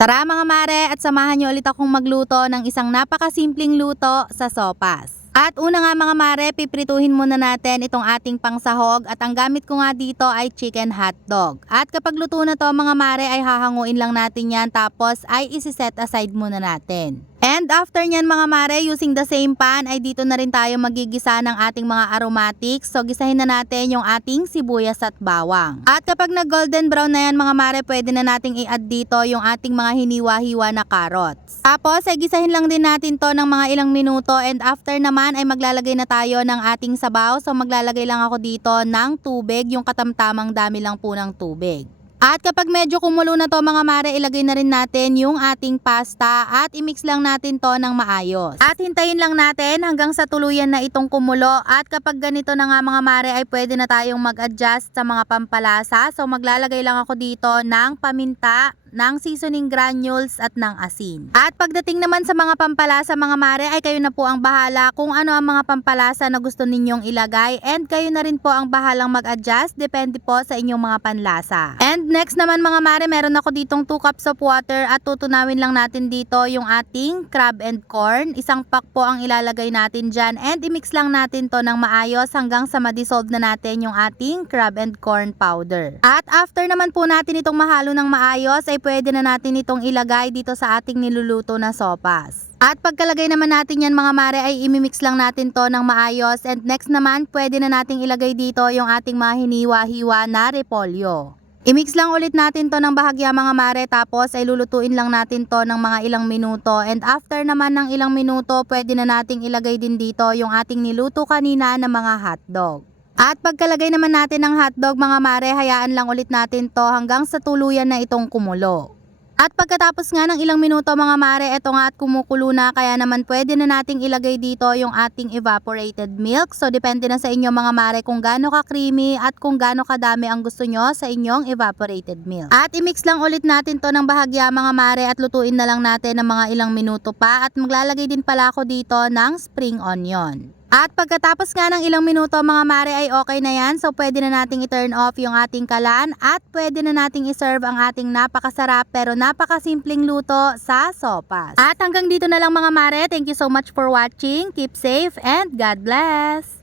Tara mga mare at samahan niyo ulit akong magluto ng isang napakasimpleng luto sa sopas. At una nga mga mare, piprituhin muna natin itong ating pangsahog at ang gamit ko nga dito ay chicken hotdog. At kapag luto na to mga mare ay hahanguin lang natin yan tapos ay isi-set aside muna natin. And after nyan mga mare, using the same pan ay dito na rin tayo magigisa ng ating mga aromatics. So gisahin na natin yung ating sibuyas at bawang. At kapag nag-golden brown na yan mga mare, pwede na nating i-add dito yung ating mga hiniwa-hiwa na carrots. Tapos ay gisahin lang din natin to ng mga ilang minuto and after naman ay maglalagay na tayo ng ating sabaw. So maglalagay lang ako dito ng tubig, yung katamtamang dami lang po ng tubig. At kapag medyo kumulo na to mga mare, ilagay na rin natin yung ating pasta at i-mix lang natin to ng maayos. At hintayin lang natin hanggang sa tuluyan na itong kumulo at kapag ganito na nga mga mare ay pwede na tayong mag-adjust sa mga pampalasa. So maglalagay lang ako dito ng paminta, ng seasoning granules at ng asin. At pagdating naman sa mga pampalasa mga mare ay kayo na po ang bahala kung ano ang mga pampalasa na gusto ninyong ilagay and kayo na rin po ang bahalang mag-adjust depende po sa inyong mga panlasa. And next naman mga mare, meron ako ditong 2 cups of water at tutunawin lang natin dito yung ating crab and corn. Isang pack po ang ilalagay natin dyan and i-mix lang natin to ng maayos hanggang sa ma-dissolve na natin yung ating crab and corn powder. At after naman po natin itong mahalo ng maayos ay pwede na natin itong ilagay dito sa ating niluluto na sopas. At pagkalagay naman natin yan mga mare ay imimix lang natin to ng maayos and next naman pwede na nating ilagay dito yung ating mga hiniwa-hiwa na repolyo. I-mix lang ulit natin to ng bahagya mga mare tapos ay lulutuin lang natin to ng mga ilang minuto and after naman ng ilang minuto pwede na nating ilagay din dito yung ating niluto kanina na mga hotdog. At pagkalagay naman natin ng hotdog mga mare, hayaan lang ulit natin to hanggang sa tuluyan na itong kumulo. At pagkatapos nga ng ilang minuto mga mare, eto nga at kumukulo na kaya naman pwede na nating ilagay dito yung ating evaporated milk. So depende na sa inyo mga mare kung gaano ka creamy at kung gaano kadami ang gusto nyo sa inyong evaporated milk. At i-mix lang ulit natin to ng bahagya mga mare at lutuin na lang natin ng mga ilang minuto pa at maglalagay din pala ako dito ng spring onion. At pagkatapos nga ng ilang minuto mga mare ay okay na yan. So pwede na nating i-turn off yung ating kalan at pwede na nating i-serve ang ating napakasarap pero napakasimpleng luto sa sopas. At hanggang dito na lang mga mare. Thank you so much for watching. Keep safe and God bless!